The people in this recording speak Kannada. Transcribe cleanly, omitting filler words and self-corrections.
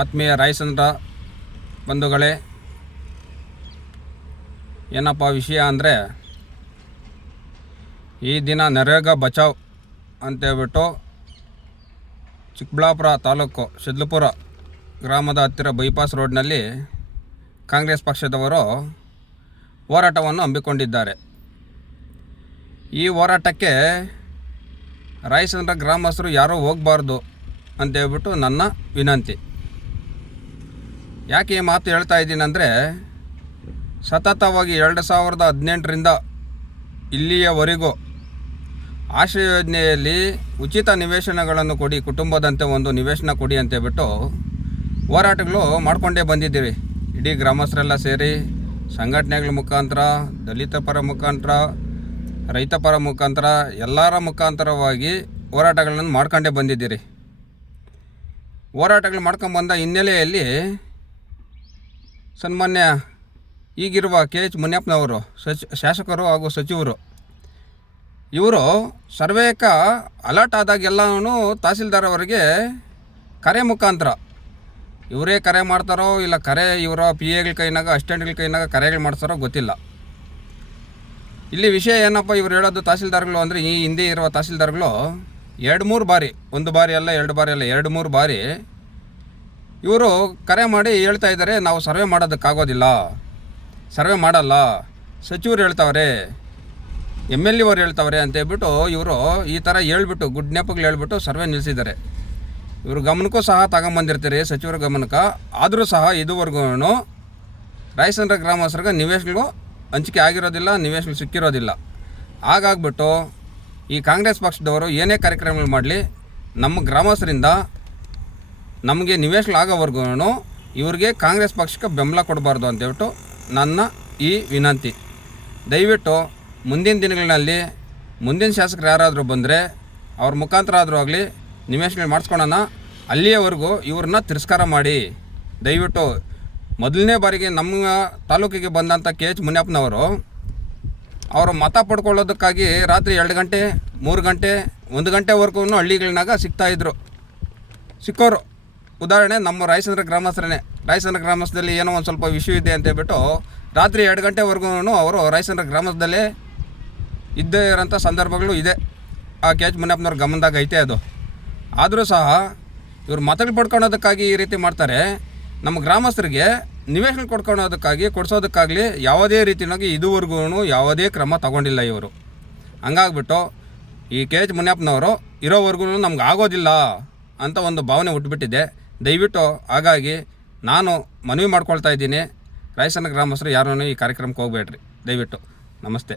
ಆತ್ಮೀಯ ರಾಯಚಂದ್ರ ಬಂಧುಗಳೇ, ಏನಪ್ಪ ವಿಷಯ ಅಂದರೆ, ಈ ದಿನ ನರೇಗಾ ಬಚಾವ್ ಅಂತೇಳ್ಬಿಟ್ಟು ಚಿಕ್ಕಬಳ್ಳಾಪುರ ತಾಲೂಕು ಶಿದ್ಲಪುರ ಗ್ರಾಮದ ಹತ್ತಿರ ಬೈಪಾಸ್ ರೋಡ್ನಲ್ಲಿ ಕಾಂಗ್ರೆಸ್ ಪಕ್ಷದವರು ಹೋರಾಟವನ್ನು ಹಮ್ಮಿಕೊಂಡಿದ್ದಾರೆ. ಈ ಹೋರಾಟಕ್ಕೆ ರಾಯಚಂದ್ರ ಗ್ರಾಮಸ್ಥರು ಯಾರೂ ಹೋಗಬಾರ್ದು ಅಂತೇಳ್ಬಿಟ್ಟು ನನ್ನ ವಿನಂತಿ. ಯಾಕೆ ಈ ಮಾತು ಹೇಳ್ತಾ ಇದ್ದೀನಿ ಅಂದರೆ, ಸತತವಾಗಿ 2018ರಿಂದ ಇಲ್ಲಿಯವರೆಗೂ ಆಶ್ರಯ ಯೋಜನೆಯಲ್ಲಿ ಉಚಿತ ನಿವೇಶನಗಳನ್ನು ಕೊಡಿ, ಕುಟುಂಬದಂತೆ ಒಂದು ನಿವೇಶನ ಕೊಡಿ ಅಂತೇಳ್ಬಿಟ್ಟು ಹೋರಾಟಗಳು ಮಾಡಿಕೊಂಡೇ ಬಂದಿದ್ದೀವಿ. ಇಡೀ ಗ್ರಾಮಸ್ಥರೆಲ್ಲ ಸೇರಿ ಸಂಘಟನೆಗಳ ಮುಖಾಂತರ, ದಲಿತ ಪರ ಮುಖಾಂತರ, ರೈತ ಪರ ಮುಖಾಂತರ, ಎಲ್ಲರ ಮುಖಾಂತರವಾಗಿ ಹೋರಾಟಗಳನ್ನು ಮಾಡ್ಕೊಂಡೇ ಬಂದಿದ್ದೀರಿ. ಹೋರಾಟಗಳು ಮಾಡ್ಕೊಂಡ್ಬಂದ ಹಿನ್ನೆಲೆಯಲ್ಲಿ ಸನ್ಮಾನ್ಯ ಈಗಿರುವ KH ಮುನಿಯಪ್ಪನವರು ಶಾಸಕರು ಹಾಗೂ ಸಚಿವರು ಇವರು ಸರ್ವೇಕ ಅಲರ್ಟ್ ಆದಾಗೆಲ್ಲನೂ ತಹಸೀಲ್ದಾರ್ ಅವರಿಗೆ ಕರೆ ಮುಖಾಂತರ, ಇವರೇ ಕರೆ ಮಾಡ್ತಾರೋ ಇಲ್ಲ ಕರೆ ಇವರ PAಗಳ ಕೈನಾಗ ಅಸಿಸ್ಟೆಂಟ್ಗಳ ಕೈನಾಗ ಕರೆಗಳು ಮಾಡ್ತಾರೋ ಗೊತ್ತಿಲ್ಲ. ಇಲ್ಲಿ ವಿಷಯ ಏನಪ್ಪ ಇವ್ರು ಹೇಳೋದು ತಹಸೀಲ್ದಾರ್ಗಳು ಅಂದರೆ, ಈ ಹಿಂದೆ ಇರುವ ತಹಸೀಲ್ದಾರ್ಗಳು 2-3 ಬಾರಿ, 1 ಬಾರಿ ಅಲ್ಲ 2 ಬಾರಿ ಅಲ್ಲ 2-3 ಬಾರಿ ಇವರು ಕರೆ ಮಾಡಿ ಹೇಳ್ತಾ ಇದ್ದಾರೆ, ನಾವು ಸರ್ವೆ ಮಾಡೋದಕ್ಕಾಗೋದಿಲ್ಲ, ಸರ್ವೆ ಮಾಡಲ್ಲ, ಸಚಿವರು ಹೇಳ್ತಾವ್ರೆ, MLA ಅವರು ಹೇಳ್ತಾವ್ರೆ ಅಂತೇಳ್ಬಿಟ್ಟು ಇವರು ಈ ಥರ ಹೇಳ್ಬಿಟ್ಟು ಗುಡ್ನೆಪ್ಪಗಳು ಹೇಳ್ಬಿಟ್ಟು ಸರ್ವೆ ನಿಲ್ಲಿಸಿದ್ದಾರೆ. ಇವ್ರ ಗಮನಕ್ಕೂ ಸಹ ತಗೊಂಬಂದಿರ್ತೀರಿ, ಸಚಿವರ ಗಮನಕ್ಕೆ. ಆದರೂ ಸಹ ಇದುವರೆಗೂ ರಾಯಚಂದ್ರ ಗ್ರಾಮಸ್ಥರಿಗೆ ನಿವೇಶನಗಳು ಹಂಚಿಕೆ ಆಗಿರೋದಿಲ್ಲ, ನಿವೇಶನಗಳು ಸಿಕ್ಕಿರೋದಿಲ್ಲ. ಹಾಗಾಗ್ಬಿಟ್ಟು ಈ ಕಾಂಗ್ರೆಸ್ ಪಕ್ಷದವರು ಏನೇ ಕಾರ್ಯಕ್ರಮಗಳು ಮಾಡಲಿ, ನಮ್ಮ ಗ್ರಾಮಸ್ಥರಿಂದ ನಮಗೆ ನಿವೇಶನ ಆಗೋವರೆಗೂ ಇವ್ರಿಗೆ ಕಾಂಗ್ರೆಸ್ ಪಕ್ಷಕ್ಕೆ ಬೆಂಬಲ ಕೊಡಬಾರ್ದು ಅಂತೇಳ್ಬಿಟ್ಟು ನನ್ನ ಈ ವಿನಂತಿ. ದಯವಿಟ್ಟು ಮುಂದಿನ ದಿನಗಳಲ್ಲಿ ಮುಂದಿನ ಶಾಸಕರು ಯಾರಾದರೂ ಬಂದರೆ ಅವ್ರ ಮುಖಾಂತರ ಆದರೂ ಆಗಲಿ ನಿವೇಶನ ಮಾಡಿಸ್ಕೊಳ್ಳೋಣ. ಅಲ್ಲಿಯವರೆಗೂ ಇವ್ರನ್ನ ತಿರಸ್ಕಾರ ಮಾಡಿ. ದಯವಿಟ್ಟು ಮೊದಲನೇ ಬಾರಿಗೆ ನಮ್ಮ ತಾಲೂಕಿಗೆ ಬಂದಂಥ KH ಮುನಿಯಪ್ಪನವರು ಅವರು ಮತ ಪಡ್ಕೊಳ್ಳೋದಕ್ಕಾಗಿ ರಾತ್ರಿ 2 ಗಂಟೆ 3 ಗಂಟೆ 1 ಗಂಟೆವರೆಗೂ ಹಳ್ಳಿಗಳನ್ನಾಗ ಸಿಕ್ಕೋರು. ಉದಾಹರಣೆ ನಮ್ಮ ರಾಯಚಂದ್ರ ಗ್ರಾಮಸ್ಥರೇ. ರಾಯಚಂದ್ರ ಗ್ರಾಮಸ್ಥದಲ್ಲಿ ಏನೋ ಒಂದು ಸ್ವಲ್ಪ ವಿಷಯ ಇದೆ ಅಂತೇಳ್ಬಿಟ್ಟು ರಾತ್ರಿ 2 ಗಂಟೆವರೆಗೂ ಅವರು ರಾಯಚಂದ್ರ ಗ್ರಾಮಸ್ಥದಲ್ಲೇ ಇದ್ದೇ ಇರೋಂಥ ಸಂದರ್ಭಗಳು ಇದೆ. ಆ KH ಮುನಿಯಪ್ಪನವ್ರ ಗಮನದಾಗ ಐತೆ ಅದು. ಆದರೂ ಸಹ ಇವರು ಮತಗಳು ಪಡ್ಕೊಳೋದಕ್ಕಾಗಿ ಈ ರೀತಿ ಮಾಡ್ತಾರೆ. ನಮ್ಮ ಗ್ರಾಮಸ್ಥರಿಗೆ ನಿವೇಶನ ಕೊಡಿಸೋದಕ್ಕಾಗಲಿ ಯಾವುದೇ ರೀತಿಯಾಗಿ ಇದುವರೆಗೂ ಯಾವುದೇ ಕ್ರಮ ತಗೊಂಡಿಲ್ಲ ಇವರು. ಹಂಗಾಗ್ಬಿಟ್ಟು ಈ KH ಮುನಿಯಪ್ಪನವರು ಇರೋವರೆಗೂ ನಮ್ಗೆ ಆಗೋದಿಲ್ಲ ಅಂತ ಒಂದು ಭಾವನೆ ಹುಟ್ಟುಬಿಟ್ಟಿದೆ. ದಯವಿಟ್ಟು ಹಾಗಾಗಿ ನಾನು ಮನವಿ ಮಾಡ್ಕೊಳ್ತಾ ಇದ್ದೀನಿ, ರಾಯಚಂದ್ರ ಗ್ರಾಮಸ್ಥರು ಯಾರೂ ಈ ಕಾರ್ಯಕ್ರಮಕ್ಕೆ ಹೋಗಬೇಡ್ರಿ ದಯವಿಟ್ಟು. ನಮಸ್ತೆ.